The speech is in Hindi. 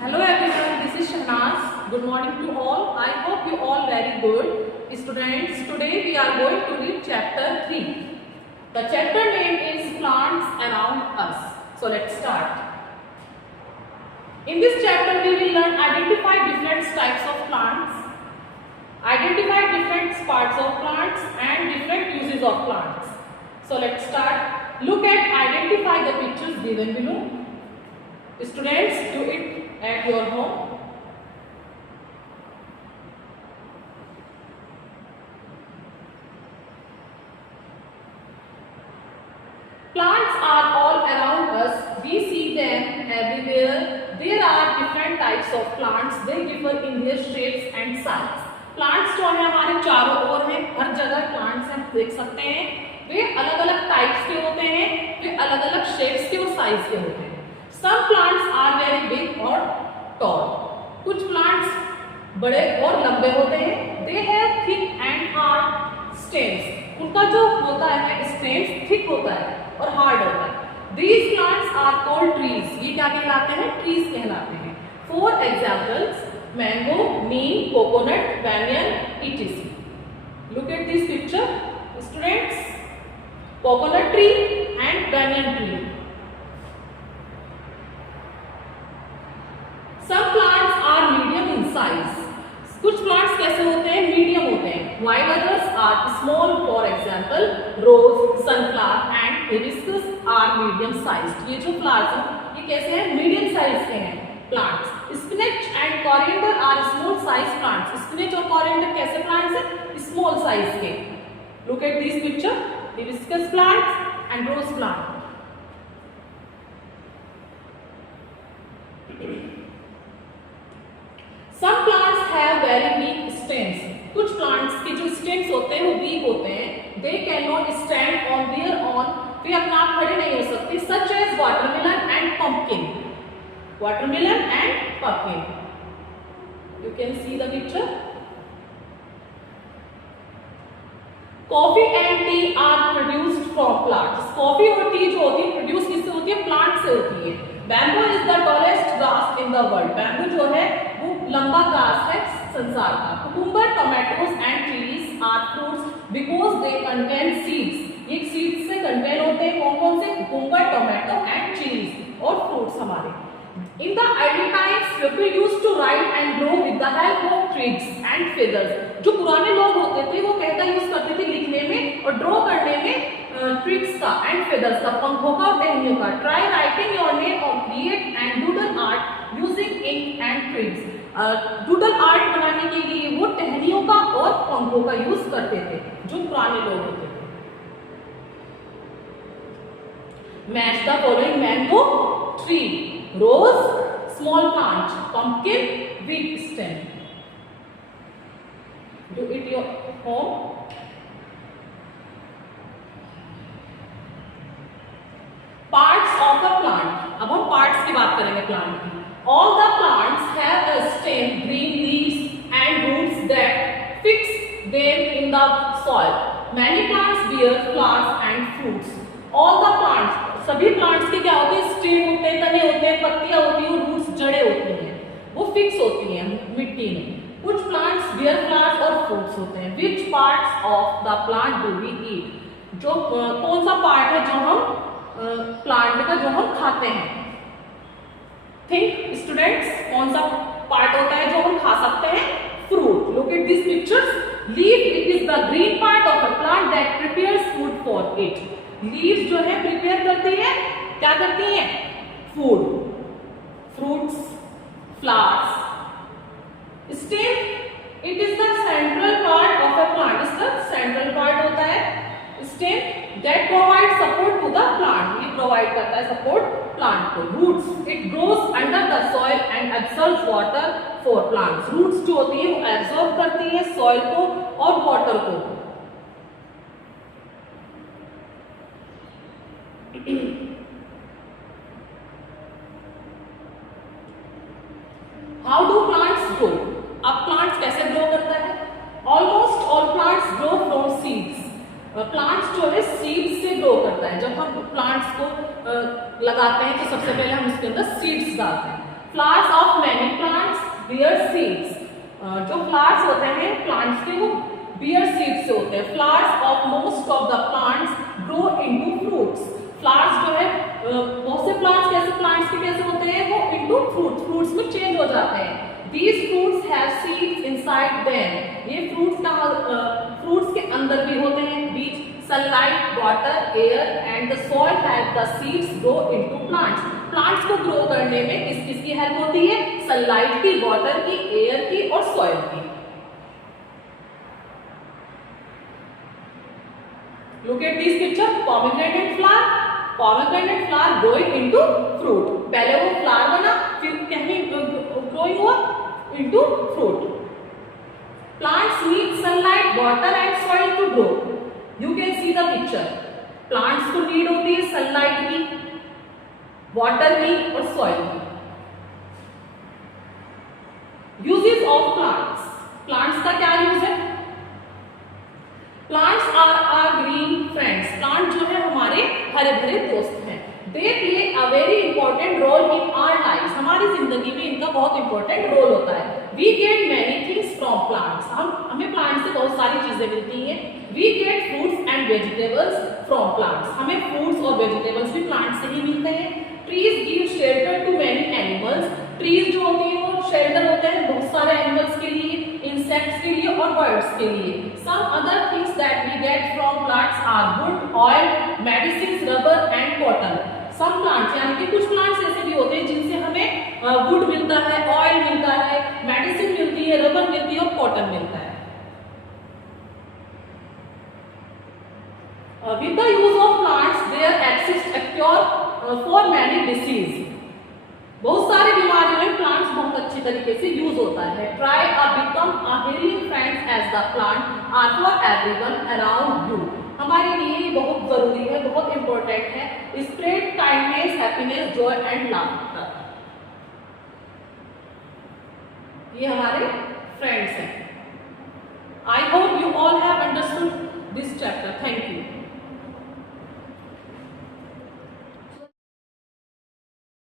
Hello everyone, this is Shahnaz. Good morning to all. I hope you all very good. Students, today we are going to read chapter 3. The chapter name is Plants Around Us. So let's start. In this chapter we will learn identify different types of plants, identify different parts of plants and different uses of plants. So let's start. Look at identify the pictures given below. Students, do it at your home. Plants are all around us. We see them everywhere. There are different types of plants. They differ in their shapes and size. Plants जो है हमारे चारों ओर हैं, हर जगह plants हम देख सकते हैं. वे अलग-अलग टाइप्स के होते हैं, वे अलग-अलग शेप्स के और साइज के होते हैं. Some plants are very big or tall. कुछ plants बड़े और लंबे होते हैं. They have thick and hard stems. उनका जो होता है stems thick होता है और hard होता है. These plants are called trees. ये क्या कहलाते हैं? Trees कहलाते हैं. For examples, mango, neem, coconut, banyan, etc. Look at this picture, students. Coconut tree and banyan tree. Some plants are medium in size. कुछ plants कैसे होते हैं? Medium होते हैं. While others are small. For example, rose, sunflower and hibiscus are medium sized. ये जो plants हैं, ये कैसे हैं? Medium size के हैं plants. Spinach and coriander are small size plants. Spinach और coriander कैसे plants हैं? Small size के. Look at this picture. Hibiscus plant and rose plant. Some plants have very weak stems. कुछ plants के जो stems होते हैं वो weak होते हैं. They cannot stand on their own. वे अपना आप खड़े नहीं हो सकते. Such as watermelon and pumpkin. Watermelon and pumpkin. You can see the picture. Coffee and tea are produced from plants. Coffee और tea जो होती है produce किससे होती है? Plant से होती है. Bamboo is the tallest grass in the world. Bamboo जो है वो लंबा घास है संसार का. Cucumber, tomatoes and chilies are fruits because they contain seeds. ये seeds से contain होते हैं कौन-कौन से? Cucumber, tomato and chilies और fruits हमारे. In the early times, people used to write and draw with the help of twigs and feathers. जो पुराने लोग होते थे वो कहता यूज करते थे लिखने में और ड्रॉ करने में ट्विग्स का एंड फेदर्स का, पंखों का और टहनियों का. ट्राई राइटिंग योर नेम और create and doodle art using ink and twigs. Doodle art बनाने के लिए वो टहनियों का और पंखों का यूज करते थे जो पुराने लोग होते थे. Match the following. Mango tree, rose small plant, pumpkin big stem. Do it your home. Parts of a plant. अब हम parts की बात करेंगे plant की. All the plants have a stem, green leaves and roots that fix them in the soil. Many plants bear flowers and fruits. All the plants, सभी plants के क्या होते हैं? स्टेम होते हैं, तने होते हैं, पत्तियां होती हैं, रूट्स जड़ें होती हैं, वो फिक्स होती हैं मिट्टी में. कुछ plants bear flowers और fruits होते हैं. Which parts of the plant do we eat? जो कौन सा पार्ट है जो हम प्लांट का जो हम खाते हैं? Think students, कौन सा पार्ट होता है जो हम खा सकते हैं? Fruit. Look at these pictures. Leaf, it is the green part of a plant that prepares food for it. Leaves जो है prepare करती है, क्या करती है? Food. Fruits, flowers. Stem, it is the central part of a plant. इसका central part होता है stem that provides support to the plant. ये provide करता है support plant को. Roots, it grows under the soil and absorbs water for plants. Roots जो होती है वो absorb करती है soil को और water को. How do plants grow? अब plants कैसे grow करता है? Almost all plants grow from seeds. Plants जो है सीड्स से ग्रो करता है. जब हम प्लांट्स को लगाते हैं तो सबसे पहले हम इसके अंदर सीड्स डालते हैं. Flowers of many plants bear seeds, जो फ्लावर्स होते हैं प्लांट्स के वो बियर सीड्स से होते हैं। Flowers of most of the plants grow into fruits, flowers जो है बहुत से प्लांट्स के कैसे होते हैं, वो इनटू फ्रूट्स में चेंज हो जाते हैं। These fruits have seeds inside them, ये फ्रूट्स के अंदर भी होते हैं बीज। Sunlight, water, air and the soil help the seeds grow into plants, plants को ग्रो करने में किसकी हेल्प होती है, सनलाइट की, वाटर की, एयर की और सॉइल की। Look at this picture, pomegranate flower growing into fruit, पहले वो फ्लावर बना फिर कहीं ग्रोइंग हुआ into fruit. Plants need sunlight, water and soil to grow. You can see the picture. Plants को need होती है sunlight की, water की और soil की। Uses of plants. Plants का क्या यूज है? Plants are our green friends. Plants जो है हमारे हरे भरे दोस्त हैं। They play a very important role in our lives. हमारी जिंदगी में इनका बहुत इंपॉर्टेंट रोल होता है। We get many things from plants. हमें प्लांट से बहुत सारी चीजें मिलती हैं। We get fruits and vegetables from plants. हमें फ्रूट्स और वेजिटेबल्स भी प्लांट से ही मिलते हैं। Trees give shelter to many animals. Trees जो होती है वो शेल्टर होते हैं बहुत सारे एनिमल्स के लिए, इंसेक्ट्स के लिए और बर्ड्स के लिए। Some other things that we get from plants are wood, oil, medicines, rubber and cotton. Some plants यानी कि कुछ प्लांट्स ऐसे भी होते हैं जिनसे हमें वुड मिलता है, ऑयल मिलता है, मेडिसिन मिलती है, रबर मिलती है और कॉटन मिलता है। With the use of plants there exists a cure for many disease. बहुत सारी बीमारियों में प्लांट्स बहुत अच्छी तरीके से यूज होता है। Try to become a healing friend as the plant are for everyone around you. हमारे लिए ये बहुत जरूरी है, बहुत इंपॉर्टेंट है। Spread kindness, happiness, Joy and laughter, ये हमारे फ्रेंड्स हैं। आई